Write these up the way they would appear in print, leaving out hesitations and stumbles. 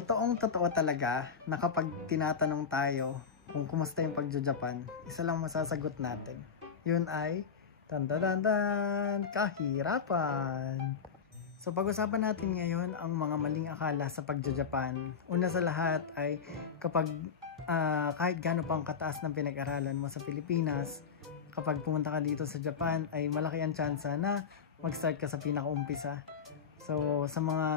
Totoo talaga na kapag tinatanong tayo kung kumusta yung pagja-Japan, isa lang masasagot natin. Yun ay, tandadandan, kahirapan. So pag-usapan natin ngayon ang mga maling akala sa pagja-Japan. Una sa lahat ay kapag kahit gaano pang kataas ng pinag-aralan mo sa Pilipinas, kapag pumunta ka dito sa Japan ay malaki ang tsansa na mag-start ka sa pinakaumpisa. So, sa mga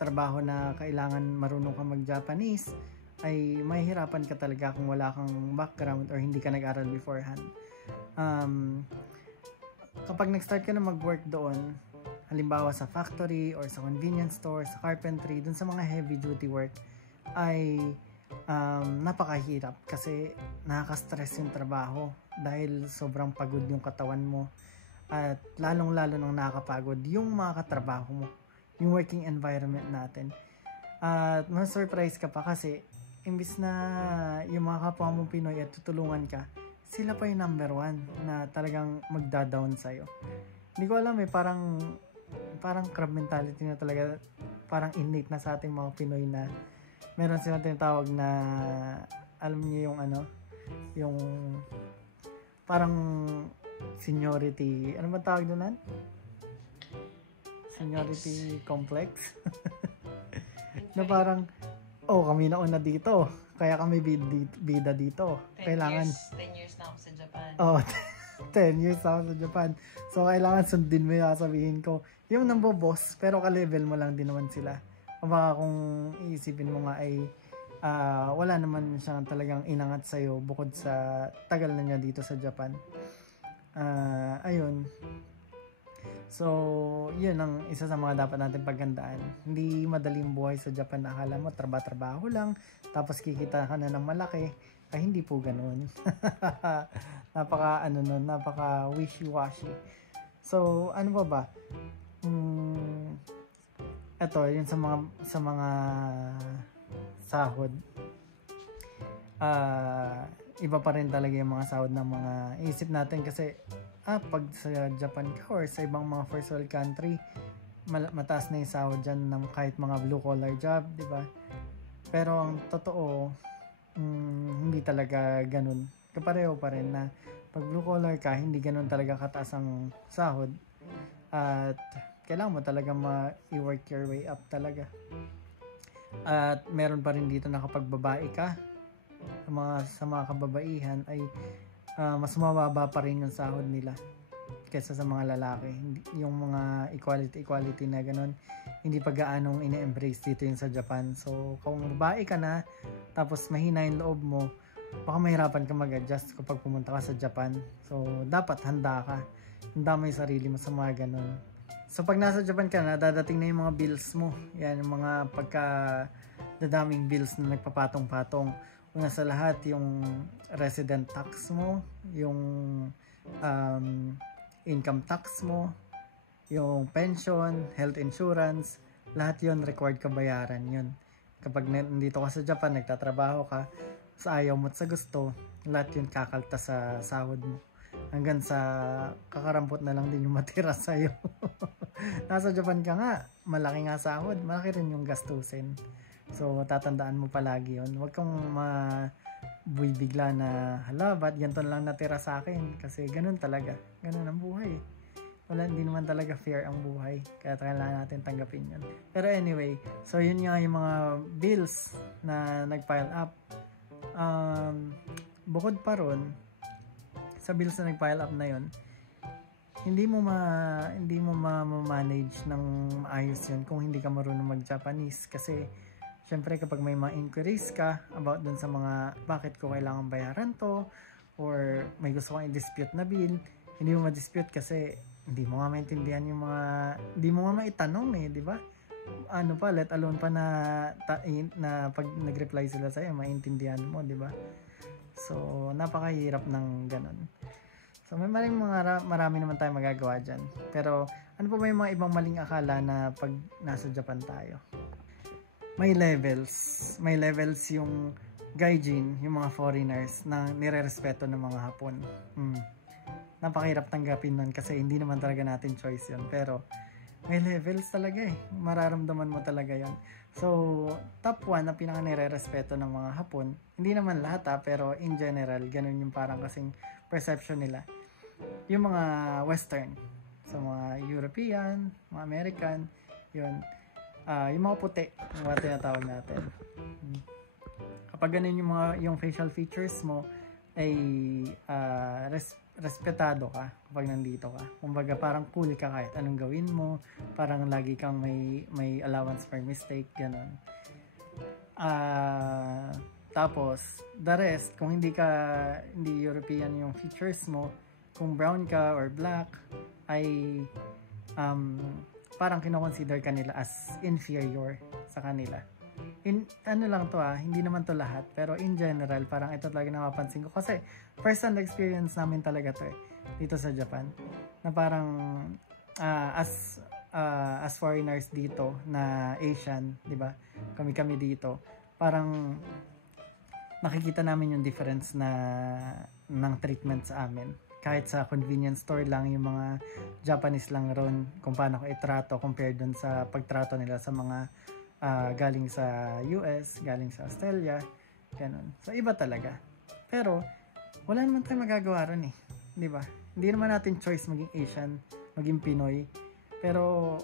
trabaho na kailangan marunong ka mag-Japanese, ay mahihirapan ka talaga kung wala kang background or hindi ka nag-aral beforehand. Kapag nag-start ka na mag-work doon, halimbawa sa factory or sa convenience store, sa carpentry, dun sa mga heavy duty work, ay napakahirap kasi nakaka-stress yung trabaho dahil sobrang pagod yung katawan mo. At lalong-lalo nang nakakapagod yung mga katrabaho mo, yung working environment natin. At ma-surprise ka pa kasi imbis na yung mga kapwa mong Pinoy at tutulungan ka, sila pa yung number one na talagang magda-down sa'yo. Hindi ko alam parang crab mentality na talaga, parang innate na sa ating mga Pinoy na meron silang tinatawag na, alam niyo yung yung parang seniority, ano ba tawag doon? Seniority complex. Na parang, kami na una dito, kaya kami bida dito. 10 years na ako sa Japan. 10 years na ako sa Japan. So, kailangan sundin mo yung sabihin ko. Yung nambo-boss, pero ka-level mo lang din naman sila. O baka kung iisipin mo nga ay wala naman siyang talagang inangat sa'yo bukod sa tagal na niya dito sa Japan. Ayun. So, yun ang isa sa mga dapat natin paghandaan. Hindi madaling buhay sa Japan na akala mo trabaho lang, tapos kikita ka na ng malaki. Ay, hindi po ganoon. napaka wishy-washy. So, ano ba? Ito, yun sa mga sahod. Iba pa rin talaga yung mga sahod ng mga isip natin kasi pag sa Japan ka or sa ibang mga first world country, mataas na yung sahod dyan ng kahit mga blue collar job, di ba? Pero ang totoo, hindi talaga ganun. Kapareho pa rin na pag blue collar ka, hindi ganun talaga kataas ang sahod at kailangan mo talaga ma-work your way up talaga. At meron pa rin dito na kapag babae ka, sa mga kababaihan ay mas mababa pa rin yung sahod nila kaysa sa mga lalaki. Yung mga equality na ganun, hindi pa gaanong ine-embrace dito yung sa Japan. So kung babae ka na tapos mahina yung loob mo, baka mahirapan ka mag-adjust kapag pumunta ka sa Japan. So dapat handa ka, handa mo yung sarili mo sa mga ganun. So pag nasa Japan ka na, dadating na yung mga bills mo. Yan, yung mga dadaming bills na nagpapatong-patong. Una sa lahat, yung resident tax mo, yung income tax mo, yung pension, health insurance, lahat yun required ka bayaran yun. Kapag nandito ka sa Japan, nagtatrabaho ka, sa ayaw mo at sa gusto, lahat yun kakalta sa sahod mo. Hanggang sa kakarampot na lang din yung matira sa'yo. Nasa Japan ka nga, malaki nga sahod, malaki rin yung gastusin. So, tatandaan mo palagi yun. Huwag kang bigla na, hala, ba't ganito lang natira sa akin? Kasi ganun talaga. Ganun ang buhay. Hindi naman talaga fair ang buhay. Kaya kailangan natin tanggapin yun. Pero anyway, so yun nga yung mga bills na nag-pile up. Bukod pa ron, sa bills na nag-pile up na yun, hindi mo ma-manage ng maayos yun kung hindi ka marunong mag-Japanese. Kasi syempre kapag may mga inquiries ka about dun sa mga bakit ko kailangan bayaran to or may gusto kang i-dispute na bill, hindi mo ma-dispute kasi hindi mo nga maintindihan yung mga, hindi mo nga maitanong di ba? Let alone pa na pag nag-reply sila sa'yo, maintindihan mo, di ba? So, napakahirap ng ganun. So, marami naman tayong magagawa dyan. Pero, ano pa ba yung mga ibang maling akala na pag nasa Japan tayo? May levels. May levels yung gaijin, yung mga foreigners na nire-respeto ng mga Hapon. Napakahirap tanggapin nun kasi hindi naman talaga natin choice yun. Pero, may levels talaga eh. Mararamdaman mo talaga yan. So, top 1 na pinaka nire-respeto ng mga Hapon, hindi naman lahat pero in general, ganun yung parang kasing perception nila. Yung mga Western, so mga European, mga American, yun. Yung mga puti, yung mga tinatawag natin. Kapag ganun yung facial features mo, ay respetado ka kapag nandito ka. Kumbaga parang cool ka kahit anong gawin mo, parang lagi kang may allowance for mistake, ganun. Tapos the rest, kung hindi European yung features mo, kung brown ka or black, ay parang kino-consider kanila as inferior sa kanila. Ano lang to hindi naman to lahat, pero in general parang ito talaga napapansin ko kasi first hand experience namin talaga to dito sa Japan, na parang as foreigners dito na Asian, di ba, kami dito, parang nakikita namin yung difference ng treatment sa amin. Kahit sa convenience store lang, yung mga Japanese lang ron kung paano ko itrato compared dun sa pagtrato nila sa mga galing sa US, galing sa Australia, ganun. So, iba talaga. Pero, wala naman tayong magagawa ron di ba? Hindi naman natin choice maging Asian, maging Pinoy. Pero,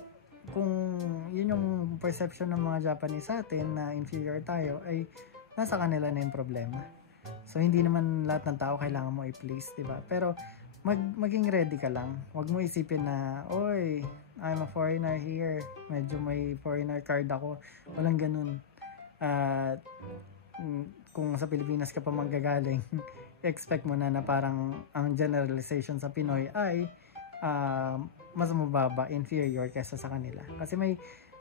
kung yun yung perception ng mga Japanese sa atin na inferior tayo, ay nasa kanila na yung problema. So, hindi naman lahat ng tao kailangan mo i-please, di ba? Pero, maging ready ka lang. Huwag mo isipin na, oy, I'm a foreigner here. Medyo may foreigner card ako. Walang ganun. Kung sa Pilipinas ka pa manggagaling, expect mo na parang ang generalization sa Pinoy ay mas mababa, inferior kaysa sa kanila. Kasi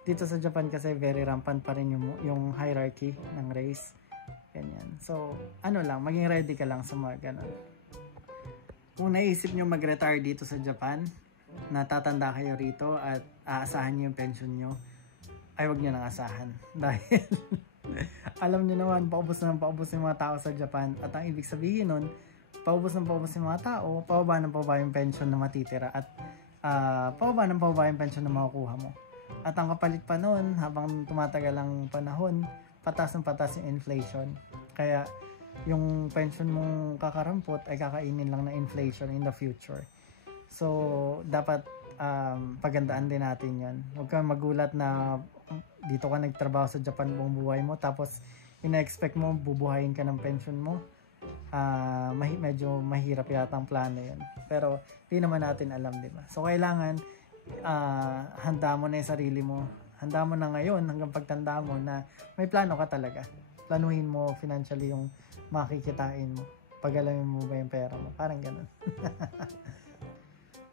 dito sa Japan kasi very rampant pa rin yung hierarchy ng race. Ganyan. So, maging ready ka lang sa mga ganun. Kung naisip nyo mag-retire dito sa Japan, natatanda kayo rito at aasahan nyo yung pension nyo, ay wag nyo nang asahan. Dahil, alam nyo naman, paubos yung mga tao sa Japan. At ang ibig sabihin nun, paubos yung mga tao, pababa yung pension na matitira. At pababa yung pension na makukuha mo. At ang kapalit pa nun, habang tumatagal ang panahon, patas yung inflation. Kaya, yung pension mong kakarampot ay kakainin lang na inflation in the future. So, dapat pagandaan din natin yan. Huwag kang magulat na dito ka nagtrabaho sa Japan buong buhay mo, tapos ina-expect mo bubuhayin ka ng pension mo. Medyo mahirap yata ang plano yun. Pero, di naman natin alam, di ba? So, kailangan handa mo na yung sarili mo. Handa mo na ngayon hanggang pagtanda mo na may plano ka talaga. Planuhin mo financially yung makikitain mo. Pagalamin mo ba yung pera mo. Parang ganun.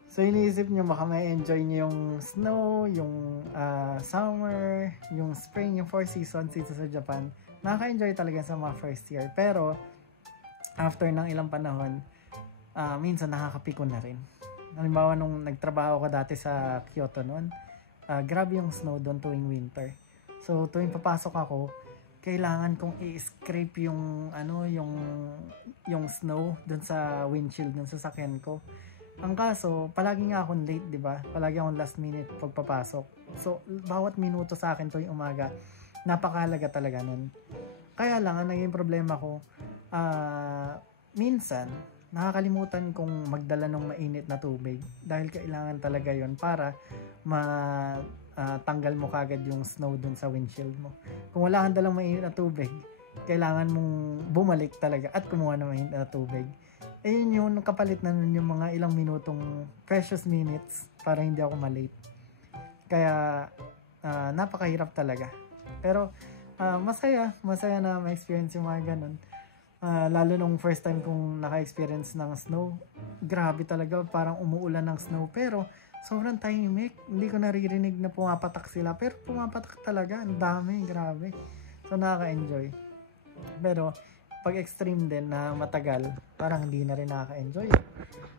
So, iniisip nyo baka may enjoy nyo yung snow, yung summer, yung spring, yung 4 seasons dito sa Japan. Nakaka-enjoy talaga sa mga first year. Pero, after ng ilang panahon, minsan nakakapiko na rin. Halimbawa, nung nagtrabaho ko dati sa Kyoto noon, grabe yung snow doon tuwing winter. So, tuwing papasok ako, kailangan kong i-scrape yung snow doon sa windshield ng sasakyan ko. Ang kaso, palagi nga akong late, di ba? Palagi akong last minute pagpapasok. So, bawat minuto sa akin tuwing umaga, napakahalaga talaga nun. Kaya lang, ang naging problema ko, minsan, nakakalimutan kong magdala ng mainit na tubig dahil kailangan talaga yon para tanggal mo kagad yung snow dun sa windshield mo. Kung wala kang dalang mainit na tubig, kailangan mong bumalik talaga at kumuha ng mainit na tubig. Yun yung kapalit na nun yung mga ilang minutong precious minutes para hindi ako malate. Kaya napakahirap talaga. Pero masaya na ma-experience yung mga ganun. Lalo nung first time kong naka-experience ng snow, grabe talaga, parang umuulan ng snow, pero sobrang tahimik, hindi ko naririnig na pumapatak sila, pero pumapatak talaga, ang dami, grabe. So nakaka-enjoy. Pero pag extreme din na matagal, parang hindi na rin nakaka-enjoy.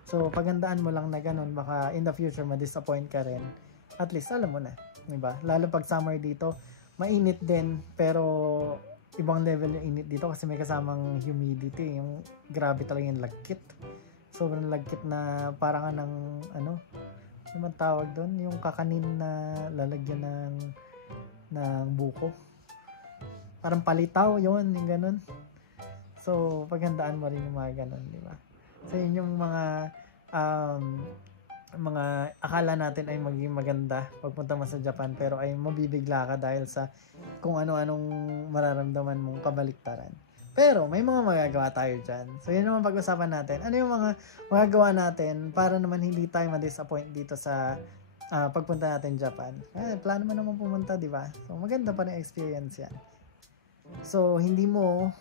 So pagandaan mo lang na ganun, baka in the future ma-disappoint ka rin. At least alam mo na, diba? Lalo pag summer dito, mainit din, pero ibang level yung init dito kasi may kasamang humidity, yung grabe talaga yung lagkit. Sobrang lagkit na parang Ano man tawag doon? Yung kakanin na lalagyan ng buko. Parang palitaw, yun, yung ganun. So, paghandaan mo rin yung mga ganun, di ba? So, yun yung mga akala natin ay maging maganda pagpunta mo sa Japan, pero ay mabibigla ka dahil sa kung ano-anong mararamdaman mong kabaliktaran. Pero may mga magagawa tayo dyan. So yun naman pag-usapan natin. Ano yung mga magagawa natin para naman hindi tayo ma-disappoint dito sa pagpunta natin Japan. Plano mo naman pumunta, di ba? So maganda pa na experience yan. So hindi mo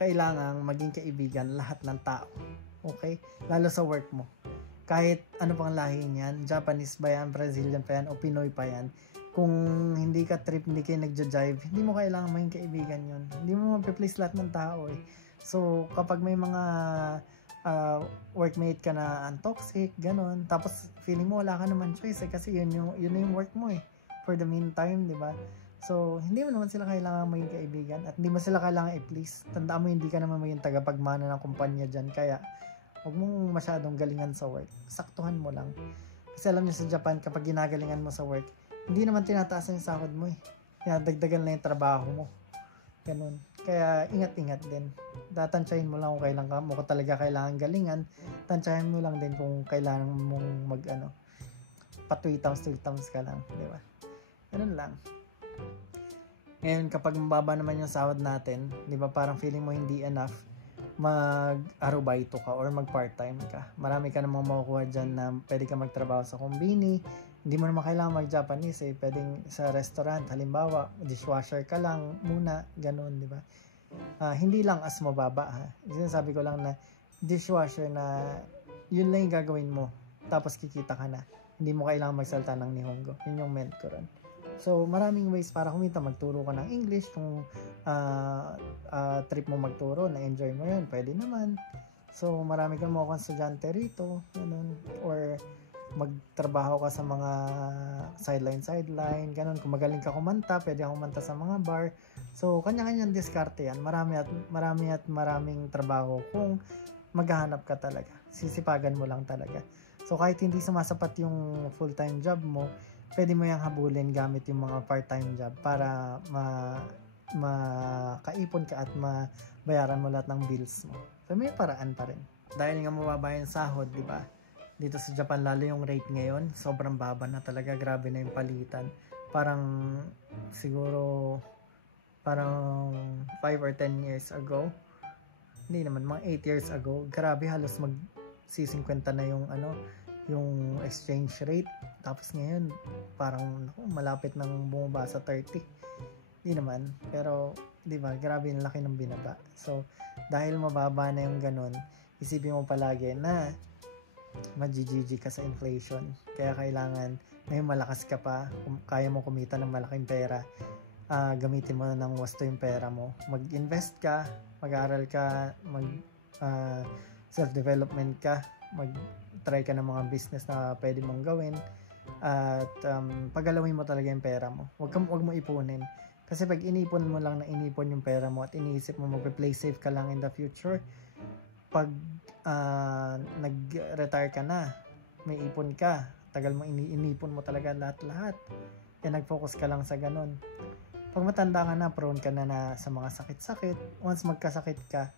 kailangang maging kaibigan lahat ng tao. Okay? Lalo sa work mo. Kahit ano pang lahi niyan, Japanese ba yan, Brazilian pa yan, o Pinoy pa yan, kung hindi ka trip, hindi kayo nagja-jive, hindi mo kailangan maging kaibigan yun. Hindi mo mape-please lahat ng tao eh. So, kapag may mga workmate ka na toxic, ganun, tapos feeling mo wala ka naman choice eh, kasi yun na yung work mo eh. For the meantime, di ba? So, hindi mo naman sila kailangan maging kaibigan at hindi mo sila kailangan i-please. Tandaan mo, hindi ka naman maging tagapagmana ng kumpanya dyan. Kaya, huwag mong masyadong galingan sa work. Saktuhan mo lang. Kasi alam niyo sa Japan, kapag ginagalingan mo sa work, hindi naman tinataas yung sahod mo eh. Dagdagan na yung trabaho mo. Ganun. Kaya ingat-ingat din. Tatansyahin mo lang kung kailan mo talaga kailangan galingan. Tansyahin mo lang din kung kailangan mong pa 3 times ka lang. Di ba? Ganun lang. Ngayon, kapag mababa naman yung sahod natin, di ba parang feeling mo hindi enough, mag-arubaito ka or mag-part-time ka. Marami ka namang makukuha dyan na pwede ka magtrabaho sa kombini. Hindi mo naman kailangan mag-Japanese eh. Pwedeng sa restaurant, halimbawa, dishwasher ka lang muna, ganun, di ba? Hindi lang as mababa ha. Sinasabi ko lang na dishwasher na yun lang yung gagawin mo. Tapos kikita ka na. Hindi mo kailangan magsalta ng Nihongo. Yun yung meant ko ron. So, maraming ways para kumita. Magturo ka ng English. Kung trip mo magturo, na-enjoy mo yun, pwede naman. So, marami kang mga estudyante rito. Ganun. Or, magtrabaho ka sa mga sideline. Ganun. Kung magaling ka kumanta, pwede kang kumanta sa mga bar. So, kanya-kanyang diskarte yan. Maraming trabaho kung maghahanap ka talaga. Sisipagan mo lang talaga. So, kahit hindi sumasapat yung full-time job mo, pwede mo yung habulin gamit yung mga part-time job para makaipon ka at mabayaran mo lahat ng bills mo. So, may paraan pa rin. Dahil nga mababa yung sahod, di ba? Dito sa Japan, lalo yung rate ngayon, sobrang baba na talaga. Grabe na yung palitan. Siguro 5 or 10 years ago. Hindi naman, mga 8 years ago. Grabe, halos mag-50 na yung exchange rate. Tapos ngayon, parang malapit nang bumaba sa 30. Hindi naman. Pero, di ba, grabe yung laki ng binaba. So, dahil mababa na yung ganun, isipin mo palagi na mag-GG ka sa inflation. Kaya kailangan, ngayon malakas ka pa, kung kaya mo kumita ng malaking pera, gamitin mo ng wasto yung pera mo. Mag-invest ka, mag-aaral ka, self-development ka, mag-try ka ng mga business na pwede mong gawin, at pagalawin mo talaga yung pera mo. Huwag mo ipunin. Kasi pag inipon mo lang na inipon yung pera mo at iniisip mo mag-play safe ka lang in the future, pag nag-retire ka na, may ipon ka, tagal mo inipon mo talaga lahat-lahat, kaya nag-focus ka lang sa ganun. Pag matanda ka na, prone ka na sa mga sakit-sakit. Once magkasakit ka,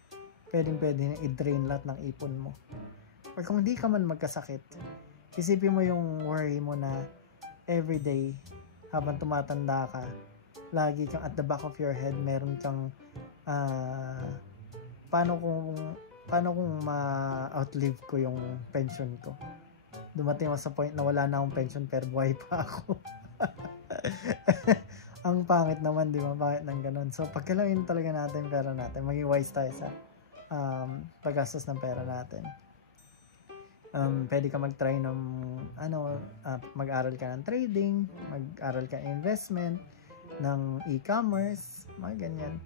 pwede na i-drain lahat ng ipon mo. Or kung hindi ka man magkasakit, isipin mo yung worry mo na everyday habang tumatanda ka, lagi kang at the back of your head, meron kang paano kung ma-outlive ko yung pension ko. Dumating ako sa point na wala na akong pension pero buhay pa ako. Ang pangit naman, di ba? Bakit nang ganun? So, pagkalawin talaga natin pera natin. Maging wise tayo sa paggastos ng pera natin. Pwede ka mag-try ng mag-aral ka ng trading, mag-aral ka ng investment, ng e-commerce, mga ganyan.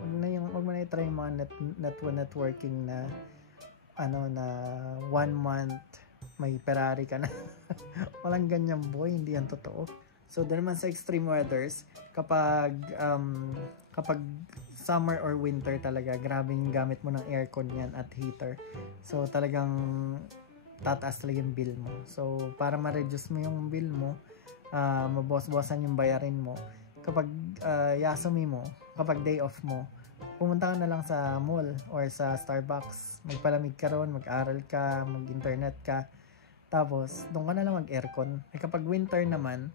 Huwag mo na i-try yung mga networking na na 1 month may Ferrari ka na. Walang ganyan, boy, hindi yan totoo. So, doon naman sa extreme weathers, kapag summer or winter talaga, grabe yung gamit mo ng aircon yan at heater. So, talagang tataas talaga yung bill mo. So, para ma-reduce mo yung bill mo, mabawas-bawasan yung bayarin mo, kapag Yasumi mo, kapag day off mo, pumunta ka na lang sa mall or sa Starbucks, magpalamig ka ron, mag-aral ka, mag-internet ka, tapos doon ka na lang mag-aircon. Kapag winter naman,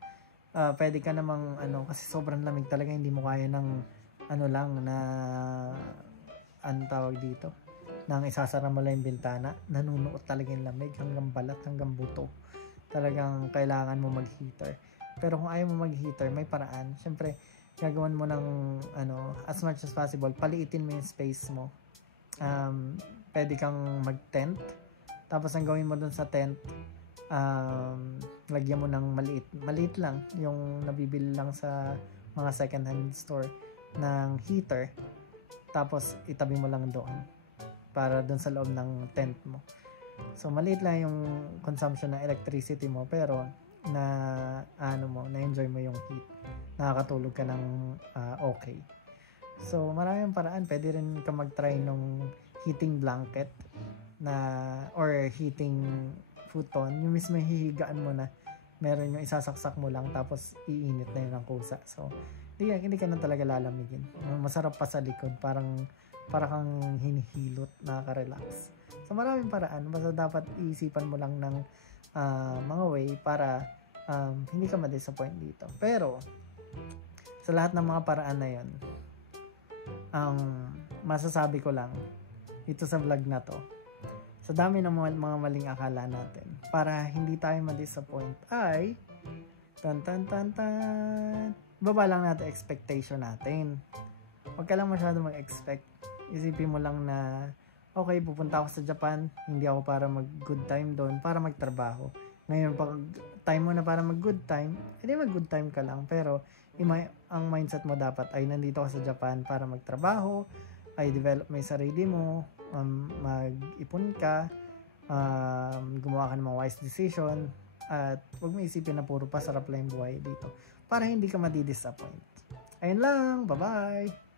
pwede ka namang kasi sobrang lamig talaga, hindi mo kaya ng tawag dito, nang isasara mo lang yung bintana, nanunuot talaga yung lamig hanggang balat, hanggang buto. Talagang kailangan mo mag-heater. Pero kung ayaw mo mag-heater, may paraan. Siyempre, gagawin mo ng as much as possible, paliitin mo yung space mo. Pwede kang mag-tent. Tapos ang gawin mo dun sa tent, lagyan mo ng maliit lang, yung nabibili lang sa mga second hand store ng heater. Tapos itabi mo lang doon para doon sa loob ng tent mo. So maliit lang yung consumption ng electricity mo, pero na-enjoy mo yung heat. Nakakatulog ka ng okay. So maraming paraan. Pwede rin ka mag-try nung heating blanket or heating futon. Yung mismo hihigaan mo na meron yung isasaksak mo lang tapos iinit na yun ng kusa. So hindi ka na talaga lalamigin. Masarap pa sa likod, parang kang hinihilot, nakaka-relax. So maraming paraan, basta dapat iisipan mo lang ng mga way para hindi ka ma-disappoint dito. Pero sa lahat ng mga paraan na yun, masasabi ko lang dito sa vlog na to, sa dami ng mga maling akala natin, para hindi tayo ma-disappoint ay baba lang natin expectation natin. Huwag ka lang masyado mag-expect. Isipin mo lang na okay, pupunta ako sa Japan, hindi ako para mag-good time doon, para magtrabaho. Ngayon, pag time mo na para mag-good time, edi mag-good time ka lang. Pero ang mindset mo dapat ay nandito ka sa Japan para magtrabaho, ay develop mo yung sarili mo, mag-ipon ka, gumawa ka ng mga wise decision, at huwag mo isipin na puro pasarap lang yung buhay dito para hindi ka madi-disappoint. Ayun lang, bye-bye!